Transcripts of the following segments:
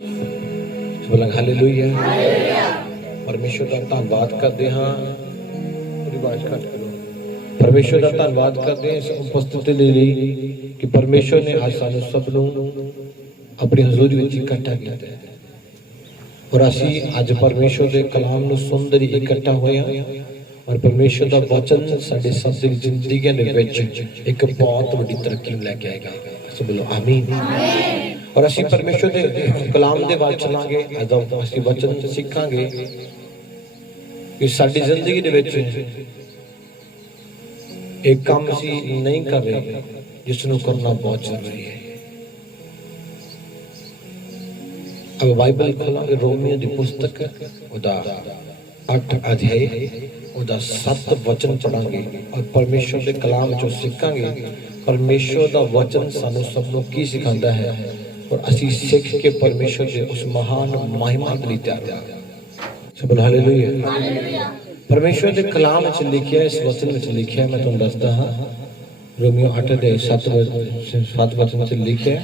बोला हालेलुया। परमेश्वर का धन्यवाद करते हाँ। परमेश्वर का धन्यवाद करते हैं इस उपस्थिति दे ਲਈ कि परमेश्वर ने आज सानू सब ਨੂੰ अपनी हजूरी ਵਿੱਚ ਇਕੱਠਾ ਕੀਤਾ ਹੈ और ਅਸੀਂ ਅੱਜ परमेश्वर ਦੇ ਕਲਾਮ ਨੂੰ ਸੁਣਦੇ ਲਈ ਇਕੱਠਾ ਹੋਏ ਹਾਂ और परमेश्वर ਦਾ वचन ਸਾਡੇ ਸਭ ਦੀ ਜ਼ਿੰਦਗੀਆਂ ਦੇ ਵਿੱਚ ਇੱਕ ਬਹੁਤ ਵੱਡੀ ਤਰੱਕੀ ਲੈ ਕੇ ਆਏਗਾ। ਸੋ ਬੋਲੋ ਆਮੀਨ। और ਅਸੀਂ परमेश्वर ਦੇ ਕਲਾਮ ਦੇ ਵੱਲ ਚੱਲਾਂਗੇ। ਅੱਜ ਅਸੀਂ वचन ਸਿੱਖਾਂਗੇ कि ਸਾਡੀ ਜ਼ਿੰਦਗੀ ਦੇ ਵਿੱਚ एक काम ਅਸੀਂ नहीं कर रहे जिसनों करना बहुत जरूरी है। अब बाइबल खोलांगे रोमियो की पुस्तक उदा 8 अध्याय उदा 7 वचन पढ़ांगे और परमेश्वर के कलाम चो सीखांगे परमेश्वर का वचन सानू सब नूं की सिखांदा है और असीं सीख के परमेश्वर के उस महान महिमा के लिए तैयार होंगे। सब हालेलुया। परमेश्वर के कलाम में लिखिया इस वचन में लिखिया मैं तुम दसदा हाँ रोमियो 8 अध्याय 7 वचन से लिखिया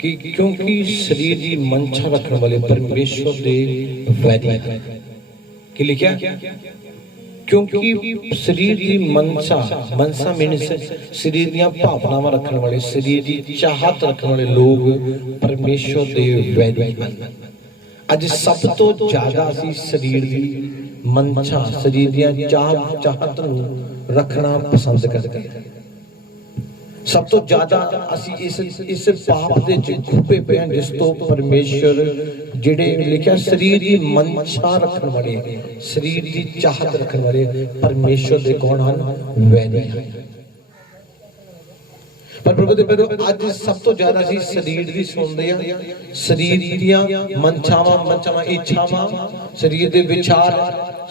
कि क्योंकि शरीर की मंशा रखने वाले परमेश्वर के वैरी की लिखिया क्योंकि शरीर की मनसा मीन्स शरीर दी भावनावां रखने वाले शरीर की चाहत रखने वाले लोग परमेश्वर के वैरी हैं। अज सब तो ज्यादा असीं शरीर की मनशा शरीर दी चाहत नूं रखना पसंद करते हैं। सब तो ज्यादा असीं इस पाप दे डुबे पे हैं जिस तो परमेश्वर जिहड़े लिखिया शरीर की मनशा रखने वाले शरीर की चाहत रखने वाले परमेश्वर दे कौन हन वैरी हैं। पर प्रभु दे प्यारो अज सब तो ज्यादा असीं शरीर की सुनते हैं शरीर दीयां मनचावां इच्छावां शरीर दे विचार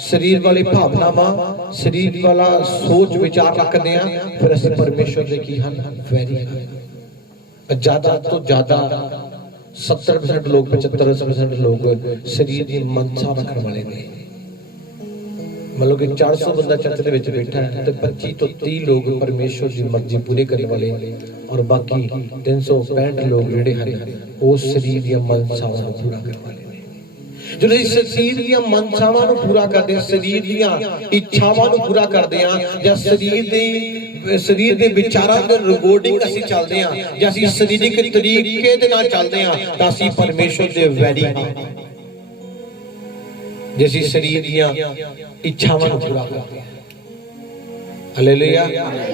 शरीर वाली भावनावां शरीर वाला सोच विचार रखते हैं फिर असीं परमेश्वर दे की हन वैरी हैं। ज्यादा तो ज्यादा 70% लोग 75% लोग शरीर की मनसा रखने वाले ने मतलब कि 400 बंदा चर्च दे विच बैठा है तो 25 तो 30 लोग परमेश्वर की मर्जी पूरी करने वाले और बाकी 365 लोग जिहड़े हैं वो शरीर दी मनसावां नूं पूरा करने वाले जो शरीर दी मनसावां नूं पूरा करदे शरीर दी इच्छावां नूं पूरा करदे आ या शरीर दे विचारां दे रिकॉर्डिंग असीं चलदे आ या असीं शरीरिक तरीके दे नाल चलदे आ तां असीं परमेश्वर दे वैरी हां। जैसी शरीर दी इच्छावां नूं पूरा करदे आ हालेलुया।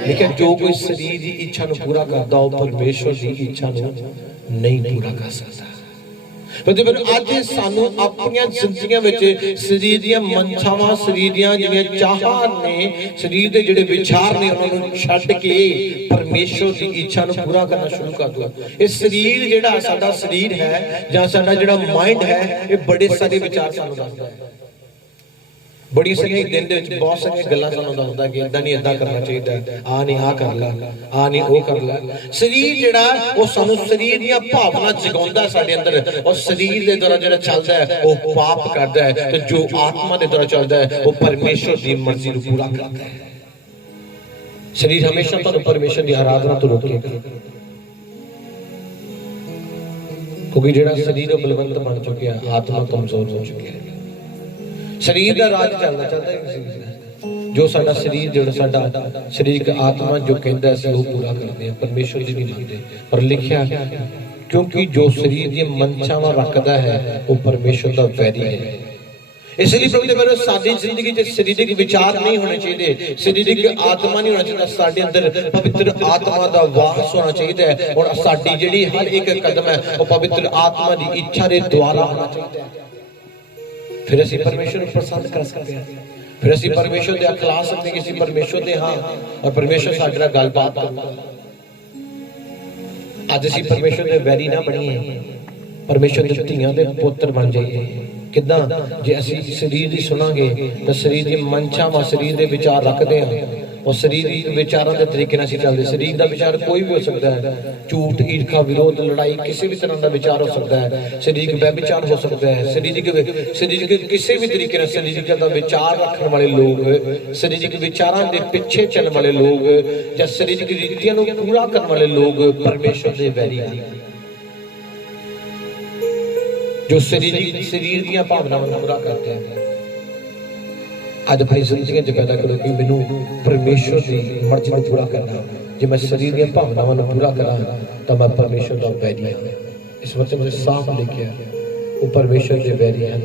लेकिन जो कोई शरीर की इच्छा नूं पूरा करदा वो परमेश्वर की इच्छा नूं नहीं पूरा कर सकता। अज सानू अपनी जिंदगियां विच शरीर दी मनसावां शरीर दी जिहड़ियां चाहत ने शरीर दे जिहड़े विचार ने उन्हां नूं छड्ड के परमेश्वर की इच्छा नूं पूरा करना शुरू कर दो। ये शरीर जिहड़ा साडा शरीर है जां साडा जिहड़ा माइंड है ये बड़े सारे विचार सानू दसदा है बड़ी सारी दिन दे विच बहुत सारी गल्लां सानू दसदा कि इदां नहीं इदां करना चाहिए आ नहीं आ कर ला आ नहीं वो कर ला। शरीर जिहड़ा वो सानू शरीर दी भावना जगाउंदा साडे अंदर और शरीर दे द्वारा जिहड़ा चलदा है वो पाप करदा है ते जो आत्मा दे द्वारा चलदा है वो परमेश्वर दी मर्जी नूं पूरा करदा है। शरीर हमेशा तुहानू परमेश्वर दी आराधना तो रोकेगा क्योंकि जिहड़ा शरीर बलवंत बन चुकिया आत्मा कमजोर हो चुकी है। शरीर का राज चलना चाहता है जो साडा शरीर जो साडा शरीर आत्मा जो कहता है वो पूरा करते हैं परमेश्वर जी नहीं मानते पर लिखिया क्योंकि जो शरीर की मनसावां रखता है वो परमेश्वर का वैरी है। इसलिए प्रभु दे बारे साडी जिंदगी च शरीरिक विचार नहीं होने चाहिए शरीरिक आत्मा नहीं होना चाहिए साडे अंदर पवित्र आत्मा का वास होना चाहिए और साडी जिहड़ी हर एक कदम है वो पवित्र आत्मा की इच्छा के द्वारा होना चाहिए। फिर असीं परमेश्वर को पसंद कर सकते हैं फिर असीं परमेश्वर दे अखला सकते हैं कि परमेश्वर दे हाँ और परमेश्वर साडे नाल गलबात करूगा। अज असीं परमेश्वर दे वैरी ना बणीए परमेश्वर दे धीआं दे पुत्र बन जाइए। किदां जे असीं शरीर दी सुनांगे तो शरीर दी मनचावां शरीर दे विचार रखदे हां और शरीर विचारां दे तरीके नाल असीं चलदे। शरीर दा विचार कोई भी हो सकता है झूठ ईर्खा विरोध लड़ाई किसी भी तरह का विचार हो सकता है शरीरिक व्यभिचार हो सकता है शरीरिक किसी भी तरीके नाल शरीरिक दा विचार रखने वाले लोग शरीरिक विचारां दे पिछे चलने वाले लोग या शरीरिक रीतियां नूं पूरा करने वाले लोग परमेश्वर दे वैरी हैं। जो शरीर दी भावनावां नूं पूरा करते हैं। अज अपनी जिंदगी च पैदा करो कि मैनूं परमेश्वर की मर्जी को पूरा करना। जे मैं शरीर दी भावनावां नूं पूरा करा तो मैं परमेश्वर का बैरी हाँ। इस वचन में साफ लिखिया वो परमेश्वर के बैरी हैं।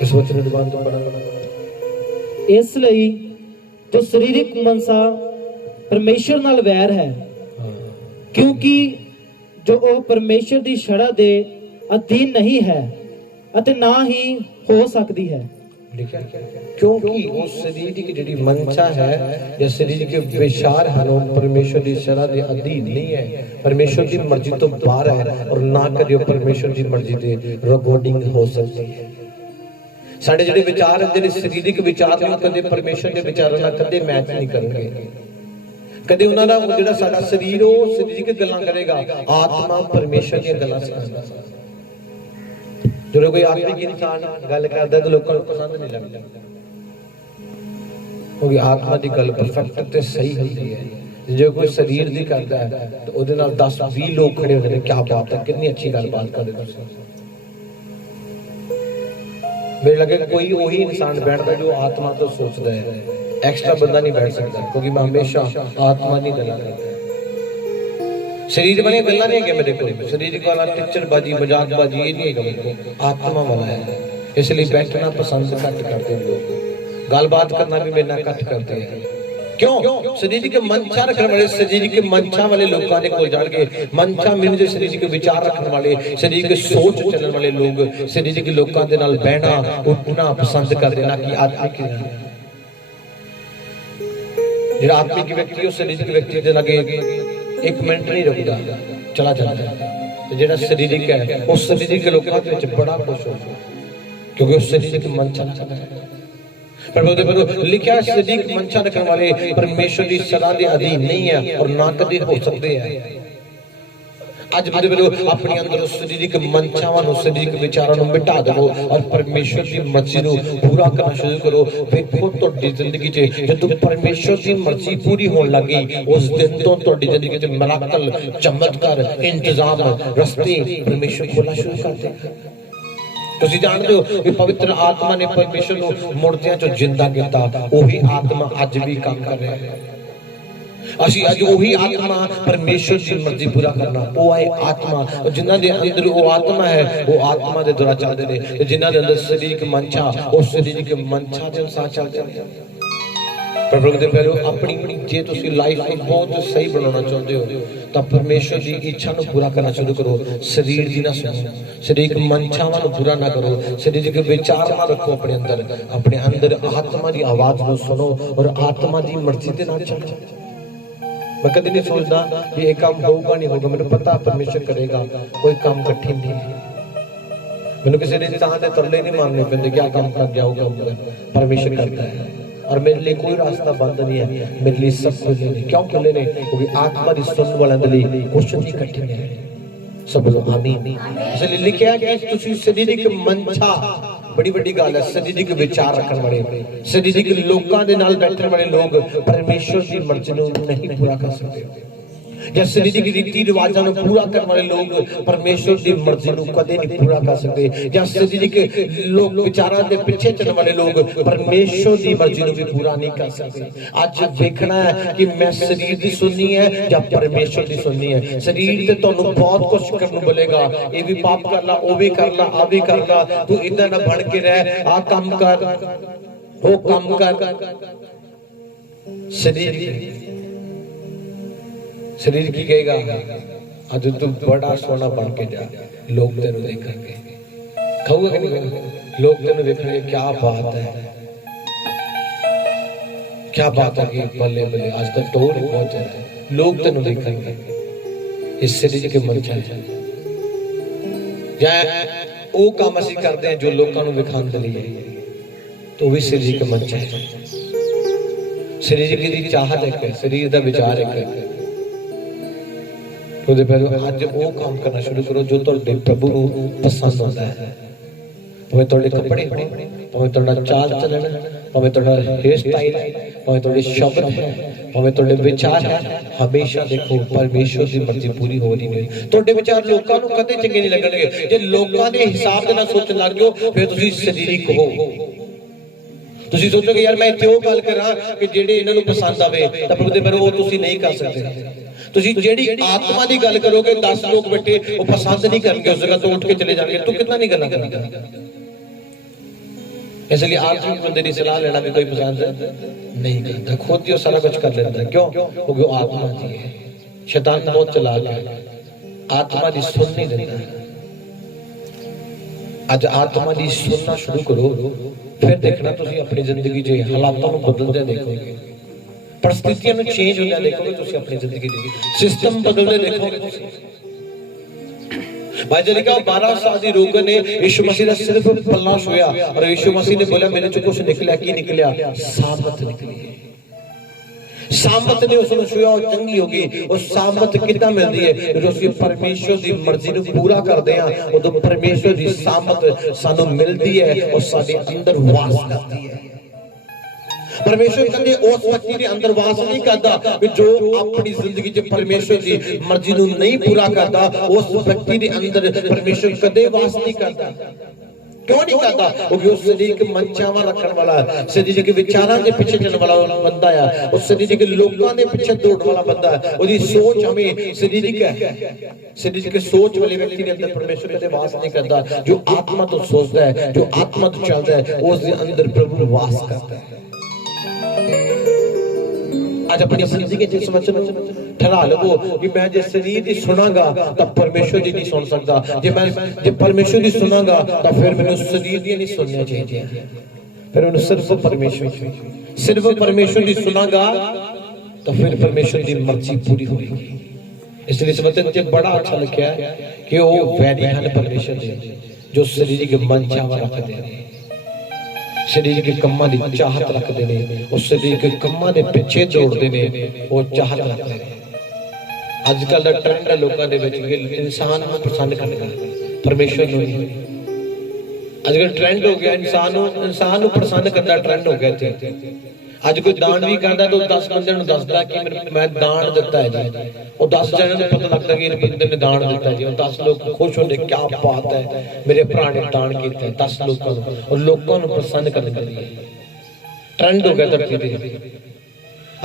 इस वचन को पढ़ा इसलिए जो सरीरिक मनसा परमेश्वर नाल वैर है, क्योंकि जो वो परमेश्वर की छड़ा दे अधीन नहीं है अते ना ही हो सकती है। क्योंकि वो शरीरिक जिहड़ी मनसा है या शरीर के विचार हैं वो परमेश्वर की छड़ा दे अधीन नहीं है, परमेश्वर की मर्जी तो बाहर है और ना कभी परमेश्वर की मर्जी के रिकॉर्डिंग हो सकती है। साडे जिहड़े विचार हैं जिहड़े शरीरिक विचार ने कदे परमेश्वर के विचारों नाल कदे मैच नहीं करेंगे। कदे उन्हां दा जिहड़ा साडा शरीर वो शरीरिक गल्लां करेगा, आत्मा परमेश्वर दी गल्लां सिखांदा। जो कोई आत्मिक इंसान गल करदा तो लोकां नूं पसंद नहीं लगदा, क्योंकि आत्मा की गल परफेक्ट ते सही होती है। जो कोई शरीर दी करदा है तो उहदे नाल 10-20 लोग खड़े होंदे ने, क्या बात है, कितनी अच्छी गल बात कर रहे हो। मेरे लगे कोई वही इंसान बैठता जो आत्मा तो सोचता है, एक्स्ट्रा बंदा नहीं बैठ सकता, क्योंकि मैं हमेशा आत्मा नहीं गल्लां करता। शरीर वाली गल्लां नहीं है मेरे को, शरीर वाला टिचरबाजी मजाकबाजी ये नहीं है मेरे को, आत्मा वाला है। इसलिए बैठना पसंद घट करते हैं लोग, गलबात करना भी मेरे नाल घट करते हैं। क्यों? शरीर के मनसा रखने वाले, शरीर के मनसा वाले लोगों ने कोल जान के मनसा मीन जो शरीर के विचार रखने वाले, शरीर के सोच चलने वाले लोग शरीर के लोगों के नाल बहना उठना पसंद कर देना कि आत्मिक जो आत्मिक व्यक्ति है शरीर के व्यक्ति के लगे एक मिनट नहीं रुकता, चला जाता है। तो जो शरीरिक है उस शरीरिक लोगों के बड़ा खुश हो, क्योंकि उस शरीर के मनसा पर लिखा शरीरिक मनसा रखने वाले परमेश्वर की सलाह के अधीन नहीं है और ना कभी हो सकते हैं। आज अपने अंदर उस शरीरिक मनसावां शरीरिक विचारों मिटा दो और परमेश्वर की मर्जी को पूरा करना शुरू करो। देखो तुहाडी जिंदगी च जदों परमेश्वर की मर्जी पूरी होने लगी उस दिन तो तुहाडी जिंदगी च मिराकल चमत्कार इंतजाम रस्ते परमेश्वर खोलना शुरू कर देगा। तुसीं जानते हो कि पवित्र आत्मा ने परमेश्वर को मुर्दियां चों जिंदा किया, वही आत्मा अज भी काम कर रहा है। असी अज वही आत्मा परमेश्वर की मर्जी पूरा करना, वो है आत्मा। जिन्हां दे अंदर वो आत्मा है वो आत्मा दे द्वारा चलदे ने, ते जिन्हां दे अंदर शरीरिक मनसा उस शरीरिक मनसा दे अनुसार चलदे ने। प्रभु दे प्यारो अपनी जे तुसीं लाइफ को बहुत सही बनाना चाहते हो तो परमेश्वर की इच्छा को पूरा करना शुरू करो। शरीर की ना सुनो, शरीरिक मनसावां को पूरा ना करो, शरीरिक विचार ना रखो अपने अंदर आत्मा की आवाज को सुनो और आत्मा की मर्जी के नाल चलो। मैं कभी नहीं सोचता कि ये काम होगा नहीं होगा, मैंने पता परमेश्वर करेगा, कोई काम कठिन नहीं है। मैंने किसी ने इंसान ने तरले नहीं मारने पैंदे क्या काम कर जाऊगा, परमेश्वर करता है और मेरे लिए कोई रास्ता बंद नहीं है, मेरे लिए सब खुले ने। क्यों खुले ने? क्योंकि आत्मा की सुनने वाले दे लिए कुछ नहीं कठिन है। सब लोग आमीन। इसलिए लिखा है कि तुसी शरीरिक मनसा बड़ी बड़ी गल है, शरीरिक विचार रखने वाले शरीरिक लोगों के नाल बैठने वाले लोग परमेश्वर की मर्जी को नहीं पूरा कर सकते, या शरीरिक रीति रिवाजों को पूरा करने वाले लोग परमेश्वर की मर्जी को कदे नहीं पूरा कर सकते, या शरीरिक लोग विचारों के पीछे चलने वाले लोग परमेश्वर की मर्जी को भी पूरा नहीं कर सकते। आज देखना है कि मैं शरीर की सुननी है या परमेश्वर की सुननी है। शरीर से तुहानू बहुत कुछ करने बोलेगा, ये भी पाप कर ला, वो भी कर ला, आ भी कर ला, तू इधर ना बन के रह, आ काम कर, वो काम कर। शरीर की कहेगा आज तू बड़ा सोना बन के जा, लोग तेन देखेंगे, खाऊगा कि नहीं, लोग तेन देखेंगे, क्या बात है, क्या बात है कि बल्ले बल्ले आज तक टोर बहुत है, लोग तेन देखेंगे। इस शरीर के मनसा या वो काम असीं करते हैं जो लोगों को विखाने के लिए, तो भी शरीर के मनसा है। शरीर की चाहत एक है, शरीर का विचार एक है। तो अज वो काम करना शुरू करो जो तुहाडे प्रभु को पसंद होता है। ਭਾਵੇਂ ਤੁਹਾਡੇ ਕੱਪੜੇ ਹੋਣ, ਭਾਵੇਂ ਤੁਹਾਡਾ ਚਾਲ ਚੱਲਣ, ਭਾਵੇਂ ਤੁਹਾਡਾ ਹੇਅਰ ਸਟਾਈਲ ਹੈ, ਭਾਵੇਂ ਤੁਹਾਡੇ ਸ਼ਬਦ ਹੈ, ਭਾਵੇਂ ਤੁਹਾਡੇ ਵਿਚਾਰ ਹੈ, ਹਮੇਸ਼ਾ ਦੇਖੋ ਪਰਮੇਸ਼ਵਰ ਦੀ ਮਰਜ਼ੀ ਪੂਰੀ ਹੋ ਰਹੀ ਹੈ। ਤੁਹਾਡੇ ਵਿਚਾਰ ਲੋਕਾਂ ਨੂੰ ਕਦੇ ਚੰਗੇ ਨਹੀਂ ਲੱਗਣਗੇ। ਜੇ ਲੋਕਾਂ ਦੇ ਹਿਸਾਬ ਦੇ ਨਾਲ ਸੋਚਣ ਲੱਗ ਜਾਓ ਫਿਰ ਤੁਸੀਂ ਸਰੀਰਿਕ ਹੋ। ਤੁਸੀਂ ਸੋਚੋਗੇ ਯਾਰ ਮੈਂ ਇੱਥੇ ਉਹ ਗੱਲ ਕਰਾਂ ਕਿ ਜਿਹੜੇ ਇਹਨਾਂ ਨੂੰ ਪਸੰਦ ਆਵੇ, ਤਾਂ ਪ੍ਰਭੂ ਦੇ ਪਰ ਉਹ ਤੁਸੀਂ ਨਹੀਂ ਕਰ ਸਕਦੇ। ਤੁਸੀਂ ਜਿਹੜੀ ਆਤਮਾ ਦੀ ਗੱਲ ਕਰੋਗੇ 10 ਲੋਕ ਬੈਠੇ ਉਹ ਪਸੰਦ ਨਹੀਂ ਕਰਨਗੇ, ਉਸ ਜਗ੍ਹਾ ਤੋਂ ਉੱਠ ਕੇ ਚਲੇ ਜਾਣਗੇ। ਤੂੰ ਕਿੰਨਾ ਨਹੀਂ ਗੱਲਾਂ ਕਰੇਗਾ। इसलिए आत्मिक बंदे की सलाह लेना भी कोई पसंद नहीं करता, खुद ही सारा कुछ कर लेता है। क्यों? क्योंकि वो आत्मा जी है। शैतान बहुत चालाक है, आत्मा की सुन नहीं देता। अज आत्मा की सुनना शुरू करो, फिर देखना तुम अपनी जिंदगी च हालातों को बदलते देखोगे, परिस्थितियों में चेंज होता देखोगे। तुम अपनी जिंदगी सिस्टम बदलते देखोगे। भाई जलिका 12 साल की रोगन ने यीशु मसीह का सिर्फ पलना छुया और यीशु मसीह ने बोला मेरे चो कुछ निकला। की निकलिया? सामत निकली। सामत ने उसने छुया और चंगी हो गई। और सामत कितना मिलती है? जो ਅਸੀਂ परमेश्वर की मर्जी ਨੂੰ पूरा करते हैं उदों परमेश्वर की सामत सानू मिलती है और साडे अंदर वास करती है। परमेश्वर कदे उस व्यक्ति के अंदर वास नहीं करता कि जो अपनी जिंदगी च परमेश्वर की मर्जी को नहीं पूरा करता। उस व्यक्ति के अंदर परमेश्वर कदे वास नहीं करता। क्यों नहीं करता? क्योंकि उस शरीर के मनचावा रखने वाला, शरीर के विचारों के पीछे चलने वाला बंदा है, उस शरीर के लोगों के पीछे दौड़ने वाला बंदा है। उसकी सोच हमें शारीरिक है। शरीर के सोच वाले व्यक्ति के अंदर परमेश्वर कदे वास नहीं करता। जो आत्मा तो सोचता है, जो आत्मा तो चलता है, उसके अंदर प्रभु वास करता है। आज अपनी जिंदगी के समझ ठहरा लो कि मैं जे शरीर की सुनागा तो परमेश्वर की नहीं सुन सकता। जे मैं जे परमेश्वर की सुनागा तो फिर मैंने शरीर की नहीं सुनना चाहिए। फिर मैंने सिर्फ परमेश्वर की सुनागा तो फिर परमेश्वर की मर्जी पूरी होगी। इसलिए इस वचन से बड़ा अच्छा लिखा है कि वो वैरी हैं परमेश्वर के जो शरीर के मन चावा रखते हैं, शरीर के कम्मा की चाहत रखते हैं, उस शरीर के कम्मा के पिछे दौड़ते हैं, वो चाहत रखते हैं। अजकल का ट्रेंड है लोगों के विच इंसान को पसंद करना, परमेश्वर को नहीं। अजकल ट्रेंड हो गया इंसान को पसंद करना ट्रेंड हो गया। अज कोई दान भी करता तो 10 बंदे दसदा कि मैं दान दिता है जी, और 10 जने को पता लगता कि बंदे ने दान दिता है जी, और 10 लोग खुश होते क्या बात है मेरे भरा ने दान किया। 10 लोगों और लोगों को पसंद करने के लिए ट्रेंड हो गया धरती पे।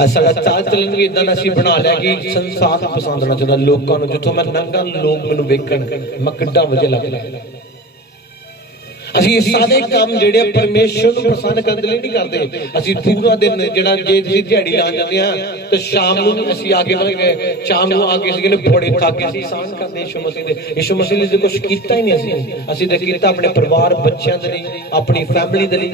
साडा चाल चलन भी इदां असीं बना लिया कि संसार को पसंद होना चाहिए। लोगों को जिथों मैं लंघां लोग मैनूं वेखण मैं किड्डा वधिया लगदा। ਅਸੀਂ ਇਹ ਸਾਰੇ ਕੰਮ ਜਿਹੜੇ ਪਰਮੇਸ਼ਰ ਨੂੰ ਪਸੰਦ ਕਰਨ ਲਈ ਨਹੀਂ ਕਰਦੇ। ਅਸੀਂ ਪੂਰਾ ਦਿਨ ਜਿਹੜਾ ਜੇ ਅਸੀਂ ਦਿਹਾੜੀ ਲਾ ਜਾਂਦੇ ਆ ਤੇ ਸ਼ਾਮ ਨੂੰ ਅਸੀਂ ਆ ਕੇ ਸ਼ਾਮ ਨੂੰ ਆ ਕੇ ਅਸੀਂ ਕਹਿੰਦੇ ਬੜੇ ਥੱਕ ਗਏ ਸੀ ਸਾਨ ਕਰਦੇ ਯਿਸੂ ਮਸੀਹ ਦੇ। ਯਿਸੂ ਮਸੀਹ ਨੇ ਕੁਝ ਕੀਤਾ ਹੀ ਨਹੀਂ। ਅਸੀਂ ਤਾਂ ਕੀਤਾ ਆਪਣੇ ਪਰਿਵਾਰ ਬੱਚਿਆਂ ਦੇ ਲਈ, ਆਪਣੀ ਫੈਮਿਲੀ ਦੇ ਲਈ।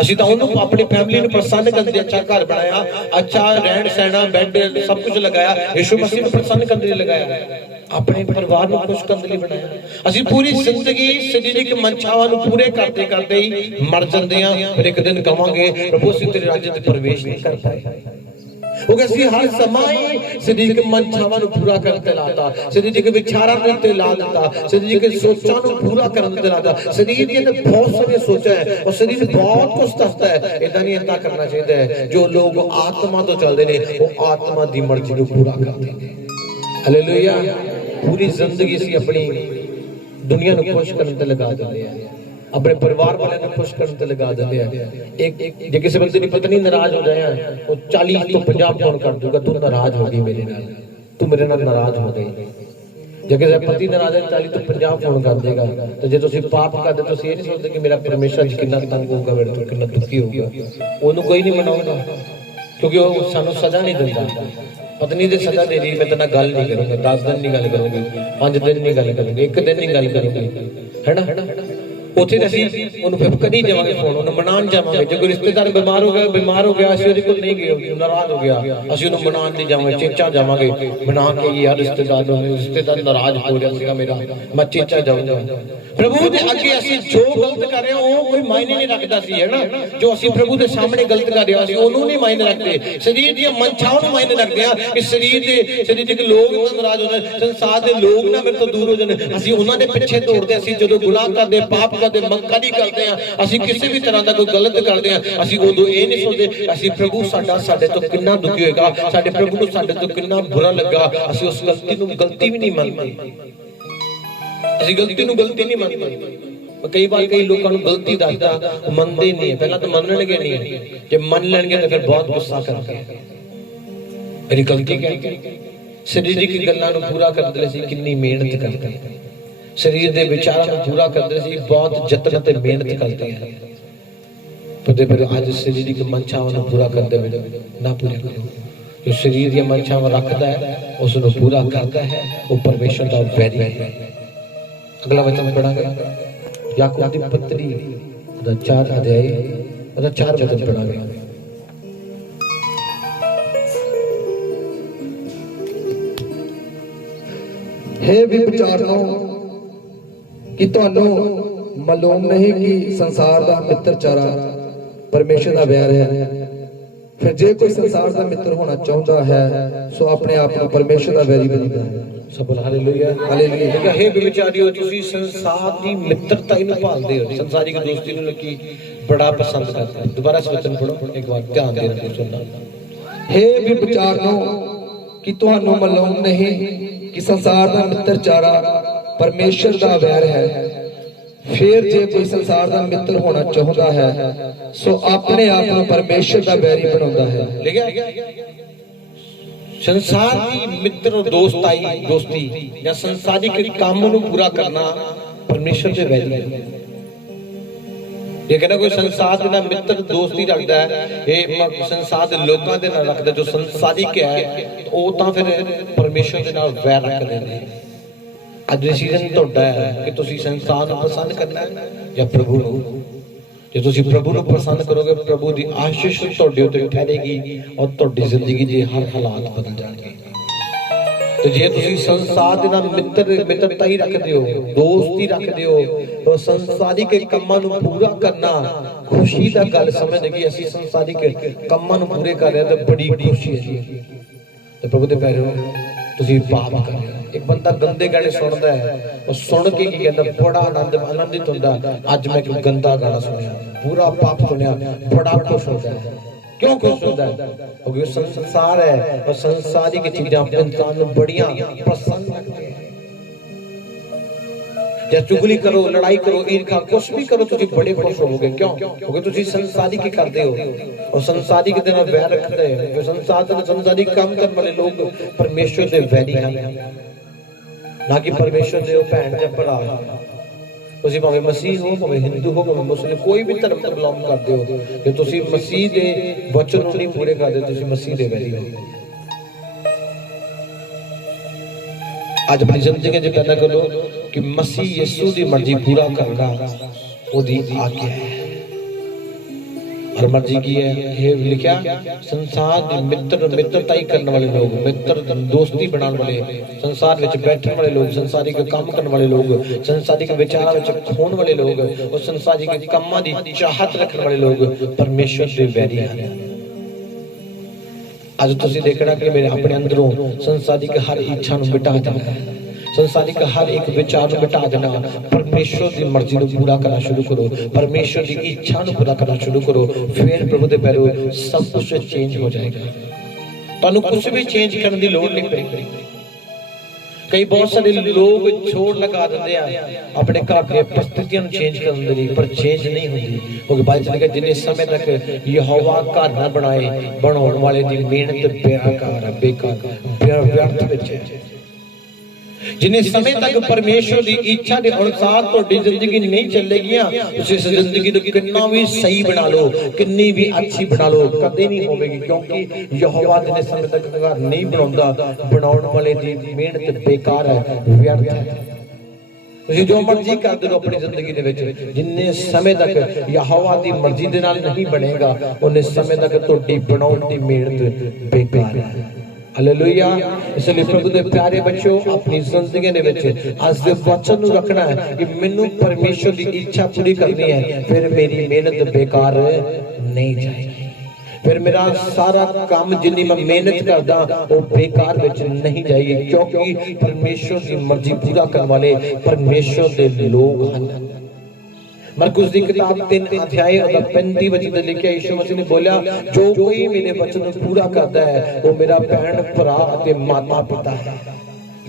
ਅਸੀਂ ਤਾਂ ਉਹਨੂੰ ਆਪਣੀ ਫੈਮਿਲੀ ਨੂੰ ਪਸੰਦ ਕਰਦੇ, ਅੱਛਾ ਘਰ ਬਣਾਇਆ, ਅੱਛਾ ਰਹਿਣ ਸਹਿਣਾ ਬੈੱਡ ਸਭ ਕੁਝ ਲਗਾਇਆ। ਯਿਸੂ ਮਸੀਹ ਨੂੰ ਪਸੰਦ ਕਰਨ ਲਈ ਲਗਾਇਆ, अपने परिवार को खुश करने लिए बनाया। असी पूरी जिंदगी शरीरिक मनचावां नूं पूरे करते करते ही मर जाते हैं। फिर एक दिन कहांगे प्रभु असीं तेरे राज्य च प्रवेश नहीं कर पाए, क्योंकि असीं हर समय शरीरिक मनचावां नूं पूरा करते लाता, शरीरिक विचारां ते ला दिता, शरीरिक सोचां नूं पूरा करने ते लाता। शरीर दी ते बहुत सारी सोचां है और शरीर बहुत कुछ दसदा है। इदां नहीं इदां करना चाहिए है। जो लोग आत्मा तो चलदे ने वो आत्मा दी मर्जी नूं पूरा करदे ने। हालेलुया। पूरी जिंदगी असीं अपनी दुनिया को खुश करने ते लगा दिंदे आ, अपने परिवार वाले को खुश करने ते लगा दिंदे आ। एक जे किसी बंदे दी पत्नी नाराज हो जाए वो 40 तो 50 फोन कर दूगा, तू नाराज हो गई मेरे नाल, तू मेरे नाल नाराज हो गई। जे किसी पति नाराज है 40 तो 50 फोन कर देगा। तो जे तुसीं पाप करदे तुसीं ये नहीं सोचदे कि मेरा परमेश्वर जी कितना तंग होगा, मेरे तो कितना दुखी होगा। ओनू कोई नहीं मनाऊगा क्योंकि वो सानू सजा नहीं दिंदा। पत्नी दे सजा दे रही, मैं तेरे गल नहीं करूंगा, 10 दिन नहीं गल करूंगी, 5 दिन नहीं गल करूंगी, 1 दिन नहीं गल करूंगी, है ना। उत्थे असीं उहनूं फिर कदी देवांगे फोन, उहनूं मनाउण जावांगे। जे कोई रिश्तेदार बीमार हो गया असीं उहदे कोल नहीं गए, नाराज हो गया, असीं उहनूं मनाउण नहीं जावांगे, चेचा जावांगे मना के यार रिश्तेदार नाराज हो रहा सीगा मेरा, मैं चेचा जाऊंगा। प्रभु दे अगे असीं जो गलत कर रहे हो कोई मायने नहीं रखदा सी, है ना। जो असीं प्रभु दे सामने गलत कर रहे हो असीं ओनू नहीं मायने रखते, शरीर दी मनचावां नूं मायने रखदे आ कि शरीर दे लोग नाराज हो जाण, संसार दे लोग ना मेरे तो दूर हो जाण, असीं उन्हां दे पिछे दौड़दे। असीं जदों गुनाह करदे पाप ਕਦੇ ਮੰਗਾ ਨਹੀਂ ਕਰਦੇ ਆ, ਅਸੀਂ ਕਿਸੇ ਵੀ ਤਰ੍ਹਾਂ ਦਾ ਕੋਈ ਗਲਤ ਕਰਦੇ ਆ, ਅਸੀਂ ਉਦੋਂ ਇਹ ਨਹੀਂ ਸੋਚਦੇ ਅਸੀਂ ਪ੍ਰਭੂ ਸਾਡੇ ਤੋਂ ਕਿੰਨਾ ਦੁਖੀ ਹੋਏਗਾ, ਸਾਡੇ ਪ੍ਰਭੂ ਨੂੰ ਸਾਡੇ ਤੋਂ ਕਿੰਨਾ ਬੁਰਾ ਲੱਗਾ, ਅਸੀਂ ਉਸ ਗਲਤੀ ਨੂੰ ਗਲਤੀ ਵੀ ਨਹੀਂ ਮੰਨਦੇ, ਅਸੀਂ ਗਲਤੀ ਨੂੰ ਗਲਤੀ ਨਹੀਂ ਮੰਨਦੇ। ਕਈ ਵਾਰ ਕਈ ਲੋਕਾਂ ਨੂੰ ਗਲਤੀ ਦੱਸਦਾ ਮੰਨਦੇ ਨਹੀਂ ਹੈ, ਪਹਿਲਾਂ ਤਾਂ ਮੰਨਣਗੇ ਨਹੀਂ, ਜੇ ਮੰਨ ਲੈਣਗੇ ਤਾਂ ਫਿਰ ਬਹੁਤ ਗੁੱਸਾ ਕਰਦੇ ਮੇਰੀ ਗਲਤੀ ਕਹਿ ਸਰੀਰਕ ਗੱਲਾਂ ਨੂੰ ਪੂਰਾ ਕਰਨ ਲਈ ਅਸੀਂ ਕਿੰਨੀ ਮਿਹਨਤ ਕਰਦੇ ਹਾਂ, ਸਰੀਰ ਦੇ ਵਿਚਾਰਾਂ ਨੂੰ ਪੂਰਾ ਕਰਨ ਲਈ ਅਸੀਂ ਬਹੁਤ ਯਤਨ ਤੇ ਮਿਹਨਤ ਕਰਦੇ ਹਾਂ, ਪਰ ਅੱਜ ਸਰੀਰਕ ਮਨਸ਼ਾਵਾਂ ਨੂੰ ਪੂਰਾ ਕਰਦੇ ਵੇਲੇ ਨਾ ਪੂਰਾ ਕਰੋ। ਜੋ ਸਰੀਰ ਦੀਆਂ ਮਨਸ਼ਾਵਾਂ ਰੱਖਦਾ ਹੈ ਉਸ ਨੂੰ ਪੂਰਾ ਕਰਦਾ ਹੈ, ਉਹ ਪਰਮੇਸ਼ਰ ਦਾ ਵੈਰੀ ਹੈ। ਅਗਲਾ ਵਚਨ ਪੜਾਂਗੇ ਯਾਕੂਬ ਦੀ ਪੱਤਰੀ ਦਾ 4 ਅਧਿਆਇ ਉਹਦਾ 4 ਵਚਨ ਪੜਾਂਗੇ। हे ਵਿਚਾਰੋ ਕਿ ਤੁਹਾਨੂੰ ਮਾਲੂਮ ਨਹੀਂ ਕਿ ਸੰਸਾਰ ਦਾ ਮਿੱਤਰ ਚਾਰਾ ਪਰਮੇਸ਼ਰ ਦਾ ਵੈਰ ਹੈ। ਫਿਰ ਜੇ ਕੋਈ ਸੰਸਾਰ ਦਾ ਮਿੱਤਰ ਹੋਣਾ ਚਾਹੁੰਦਾ ਹੈ ਸੋ ਆਪਣੇ ਆਪ ਨੂੰ ਪਰਮੇਸ਼ਰ ਦਾ ਵੈਰੀ ਬਣਾਉਂਦਾ ਹੈ। ਸਭ ਹਾਲੇਲੂਇਆ ਹਾਲੇਲੂਇਆ। हे ਵਿਚਾਰਿਓ ਤੁਸੀਂ ਸੰਸਾਰ ਦੀ ਮਿੱਤਰਤਾ ਨੂੰ ਭਾਲਦੇ ਹੋ, ਸੰਸਾਰਿਕ ਦੋਸਤੀ ਨੂੰ ਲੋਕੀ ਬੜਾ ਪਸੰਦ ਕਰਦੇ ਹਨ। ਦੁਬਾਰਾ ਇਸ ਵਚਨ ਪੜੋ ਇੱਕ ਵਾਰ ਧਿਆਨ ਦੇ ਨਾਲ ਸੁਣਨਾ। हे ਵਿਚਾਰੋ ਕਿ ਤੁਹਾਨੂੰ ਮਾਲੂਮ ਨਹੀਂ ਕਿ ਸੰਸਾਰ ਦਾ ਮਿੱਤਰ ਚਾਰਾ ਪਰਮੇਸ਼ਰ ਦਾ ਵੈਰ ਹੈ। ਫਿਰ ਜੇ ਕੋਈ ਸੰਸਾਰ ਦਾ ਮਿੱਤਰ ਹੋਣਾ ਚਾਹੁੰਦਾ ਹੈ ਸੋ ਆਪਣੇ ਆਪ ਨੂੰ ਪਰਮੇਸ਼ਰ ਦਾ ਵੈਰੀ ਬਣਾਉਂਦਾ ਹੈ। ਲਿਖਿਆ ਸੰਸਾਰ ਦੀ ਮਿੱਤਰ ਦੋਸਤੀ ਜਾਂ ਸੰਸਾਰਿਕ ਕੰਮ ਨੂੰ ਪੂਰਾ ਕਰਨਾ ਪਰਮੇਸ਼ਰ ਦੇ ਵੈਰੀ ਹੈ। ਇਹ ਕਹਿੰਦਾ ਕੋਈ ਸੰਸਾਰ ਦੇ ਨਾਲ ਮਿੱਤਰ ਦੋਸਤੀ ਰੱਖਦਾ ਹੈ, ਇਹ ਸੰਸਾਰ ਦੇ ਲੋਕਾਂ ਦੇ ਨਾਲ ਰੱਖਦਾ ਜੋ ਸੰਸਾਰਿਕ ਹੈ, ਉਹ ਤਾਂ ਫਿਰ ਪਰਮੇਸ਼ਰ ਦੇ ਨਾਲ ਵੈਰ ਰੱਖਦੇ ਨੇ। ਅੱਜ ਡਿਸੀਜਨ ਤੁਹਾਡਾ ਹੈ ਕਿ ਤੁਸੀਂ ਸੰਸਾਰ ਨੂੰ ਪਸੰਦ ਕਰਨਾ ਹੈ ਜਾਂ ਪ੍ਰਭੂ ਨੂੰ। ਜੇ ਤੁਸੀਂ ਪ੍ਰਭੂ ਨੂੰ ਪਸੰਦ ਕਰੋਗੇ ਪ੍ਰਭੂ ਦੀ ਆਸ਼ੀਸ਼ ਤੁਹਾਡੇ ਉੱਤੇ ਠਹਿਰੇਗੀ ਔਰ ਤੁਹਾਡੀ ਜ਼ਿੰਦਗੀ ਦੇ ਹਰ ਹਾਲਾਤ ਬਦਲ ਜਾਣਗੇ। ਤੇ ਜੇ ਤੁਸੀਂ ਸੰਸਾਰ ਦੇ ਨਾਲ ਮਿੱਤਰਤਾ ਹੀ ਰੱਖਦੇ ਹੋ, ਦੋਸਤੀ ਰੱਖਦੇ ਹੋ, ਤਾਂ ਸੰਸਾਰਿਕ ਕੰਮਾਂ ਨੂੰ ਪੂਰਾ ਕਰਨਾ ਖੁਸ਼ੀ ਦਾ ਗੱਲ ਸਮਝਦੇ ਕਿ ਅਸੀਂ ਸੰਸਾਰਿਕ ਕੰਮਾਂ ਨੂੰ ਪੂਰੇ ਕਰ ਰਹੇ ਹਾਂ ਤਾਂ ਬੜੀ ਖੁਸ਼ੀ ਹੈ ਜੀ। ਤੇ ਪ੍ਰਭੂ ਦੇ ਪੈਰੋਂ ਤੁਸੀਂ ਪਾਪ ਕਰ ਰਹੇ ਹੋ। ਇੱਕ ਬੰਦਾ ਗੰਦੇ ਗਾਣੇ ਸੁਣਦਾ ਹੈ, ਉਹ ਸੁਣ ਕੇ ਕੀ ਕਹਿੰਦਾ ਬੜਾ ਆਨੰਦਿਤ ਹੁੰਦਾ, ਅੱਜ ਮੈਂ ਇੱਕ ਗੰਦਾ ਗਾਣਾ ਸੁਣਿਆ, ਪੂਰਾ ਪਾਪ ਸੁਣਿਆ, ਬੜਾ ਖੁਸ਼ ਹੁੰਦਾ ਹੈ। क्यों खुश होता है? क्योंकि संसार है और संसारिक चीजें इंसान को बढ़िया प्रसन्न लगती है। जब चुगली करो, लड़ाई करो, ईर्ष्या कुछ भी करो तो बड़े खुश होगे। क्यों? क्योंकि तुम संसारिक करते हो और संसारिक के नाल वैर रखते हो। संसारिक काम करने वाले लोग परमेश्वर के वैरी हैं, ना कि परमेश्वर के भैन या भरा। ਤੁਸੀਂ ਭਾਵੇਂ ਮਸੀਹ ਹੋ, ਭਾਵੇਂ ਹਿੰਦੂ ਹੋ, ਭਾਵੇਂ ਮੁਸਲਿਮ, ਕੋਈ ਵੀ ਧਰਮ ਤੋਂ ਬਿਲੋਂਗ ਕਰਦੇ ਹੋ, ਜੇ ਤੁਸੀਂ ਮਸੀਹ ਦੇ ਵਚਨ ਨੂੰ ਨਹੀਂ ਪੂਰੇ ਕਰਦੇ ਤੁਸੀਂ ਮਸੀਹ ਦੇ ਵੈਰੀ ਹੋ। ਅੱਜ ਆਪਣੀ ਜ਼ਿੰਦਗੀ 'ਚ ਪੈਦਾ ਕਰੋ ਕਿ ਮਸੀਹ ਯਿਸੂ ਦੀ ਮਰਜ਼ੀ ਪੂਰਾ ਕਰਨਾ ਉਹਦੀ ਆਗਿਆ ਹੈ। और मर्जी की है ये लिखा संसार के मित्रता ही करने वाले लोग, मित्र दोस्ती बनाने वाले, संसार में बैठने वाले लोग, संसारिक काम करने वाले लोग, संसारिक विचार में खोने वाले लोग और संसारिक कामों की चाहत रखने वाले लोग परमेश्वर के वैरी हैं। आज तुसीं देखना कि मेरे अपने अंदरों संसारिक हर इच्छा को मिटा देना, संसारिक हर एक विचार मिटा देना, परमेश्वर की मर्जी को पूरा करना शुरू करो, परमेश्वर की इच्छा को पूरा करना शुरू करो, फिर प्रभु के पैरों सब कुछ चेंज हो जाएगा। तुहानू कुछ भी चेंज करने की लोड़ नहीं पड़ेगी। कई बहुत सारे लोग छोड़ लगा देते हैं अपने घर की परिस्थितियों चेंज करने के लिए, पर चेंज नहीं होती क्योंकि बाइबल चलेगा जिन्हें समय तक यहोवा घर न बनाए बनाने वाले की मेहनत बेकार है, बेकार व्यर्थ विच है। जिन्हें समय तक परमेश्वर की इच्छा के अनुसार तुहाडी जिंदगी नहीं चलेगी, तुसीं इस जिंदगी को कितना भी सही बना लो, कितनी भी अच्छी बना लो, कदे नहीं होगी, क्योंकि यहोवा जिन्हें समय तक घर नहीं बनाउंदा, बनाने वाले की मेहनत बेकार है, व्यर्थ है। तुसीं जो मर्जी करदे रहो अपनी जिंदगी दे विच, जिन्ने समय तक यहोवा की मर्जी दे नाल नहीं बनेगा उन्ने समय तक तुहाडी बनाउण दी मेहनत बेकार है। हालेलुया। इसलिए प्रभु दे प्यारे बच्चों अपनी जिंदगी दे विच आज दे वचन नूं रखना है कि मैनूं परमेश्वर की इच्छा पूरी करनी है, फिर मेरी मेहनत बेकार नहीं जाएगी, फिर मेरा सारा काम जिन्नी मैं मेहनत करदा वो बेकार विच नहीं जाएगी, क्योंकि परमेश्वर की मर्जी पूरा करने वाले परमेश्वर दे लोग हैं। मरकुस की किताब 3 अध्याय 35 वचन ते लिखिया यीशु मसीह ने बोलिया जो कोई मेरे वचन को पूरा करता है वो मेरा भैन भरा ते माता पिता है।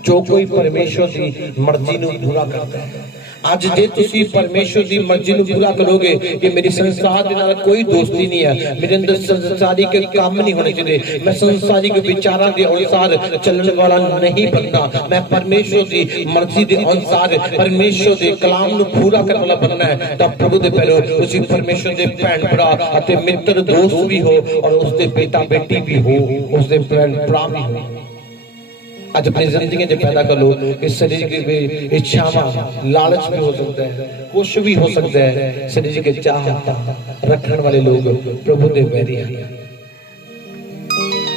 जो कोई परमेश्वर की मर्जी नूं पूरा करता है। आज जे तुसी परमेश्वर की मर्जी नूं पूरा करोगे कि मेरी संसार दे नाल कोई दोस्ती नहीं है, मेरे अंदर संसारिक काम नहीं होने चाहिए, मैं संसारिक विचारां के अनुसार चलने वाला नहीं बनना, मैं परमेश्वर की मर्जी के अनुसार परमेश्वर के कलाम नूं पूरा करने वाला बनना है। तब प्रभु दे पैरों तुसी परमेश्वर के भैन भरा अते मित्र दोस्त भी हो और उसके बेटा बेटी भी हो, उसके भैन भरा भी हो। आज अपनी जिंदगी में पैदा कर लो इस शरीर की इच्छावां लालच भी हो सकता है, कुछ भी हो सकता है, शरीर के चाहता रखने वाले लोग प्रभु दे बैरी हैं।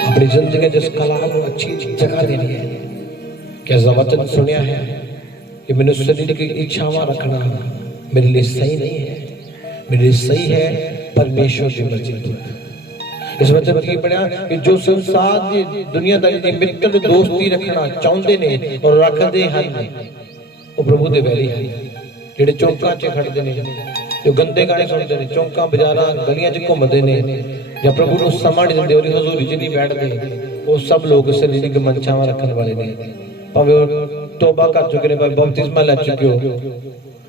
अपनी जिंदगी जिस कलाम को अच्छी जगह देनी है। क्या वचन सुनिया है कि मैंने शरीर की इच्छावां रखना मेरे लिए सही नहीं है, मेरे लिए सही है परमेश्वर की मर्जी। इस वचन की पढ़िया कि जो संसार की दुनियादारी की मित्र दोस्ती रखना चाहते ने और रखते हैं वो प्रभु दे वैरी है। जेडे चौंकां च खड़दे ने, जो गंदे गाने सुनते ने, चौंकां बाजारां गलियां च घूमदे ने या प्रभु को समा नहीं देंदे, और हजूरी च नहीं बैठदे, वो सब लोग शरीरिक मंचावां रखने वाले ने। भावें तौबा कर चुके ने, भावें बपतिस्मा ले चुके हो,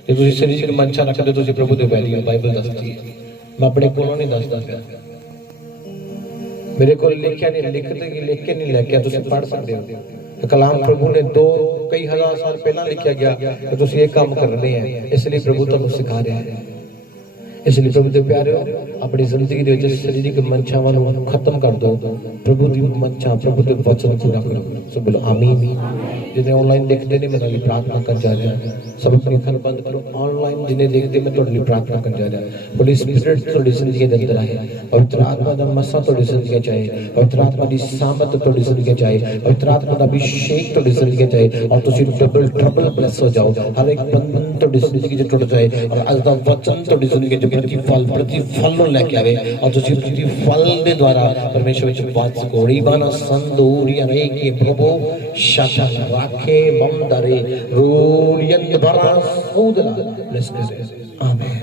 ते तुसीं शरीरिक मंचा रखदे तुसीं प्रभु दे वैरी हो। बाइबल दसदी है, मैं अपने कोलों नहीं दसदा पिया, मेरे को लिखिया नहीं, लिख के नहीं लेके तुम पढ़ सकते हो। कलाम प्रभु ने कई हजार साल पहला लिखा गया कि तुम ये काम करने हैं, इसलिए प्रभु तुहानू सिखा रहा है। इसलिए प्रभु के प्यारे अपनी जिंदगी दे विच शरीरिक मंशावां नूं खत्म कर दो, प्रभु दी मंशा प्रभु के वचन पूरा करो। सब बोलो आमीन। जिन्हें ऑनलाइन देखते नहीं, मैं प्रार्थना कर जा रहा, सब अपनी अखां बंद करो। ऑनलाइन जिन्हें देखते मैं तुहाडे लिए प्रार्थना कर जा रहा। होली स्पिरिट तुहाडी जिंदगी दे अंदर आए, पवित्र आत्मा दा मसा तुहाडी जिंदगी च आए, पवित्र आत्मा दी सामत तुहाडी जिंदगी च आए, पवित्र आत्मा दा अभिषेक तुहाडी जिंदगी च आए और तुसीं डबल ट्रबल ब्लेस हो जाओ। हर एक बंधन तुहाडी जिंदगी च टुट जाए और अज दा वचन तुहाडी जिंदगी च प्रतिफल नूं लेके आवे और तुसीं प्रतिफल दे द्वारा परमेश्वर विच वास कोड़ी बाना संदूरिया रे के प्रभु शासन राखे मंदरे रोरियन बरा सौदला ब्लेस करे। आमीन।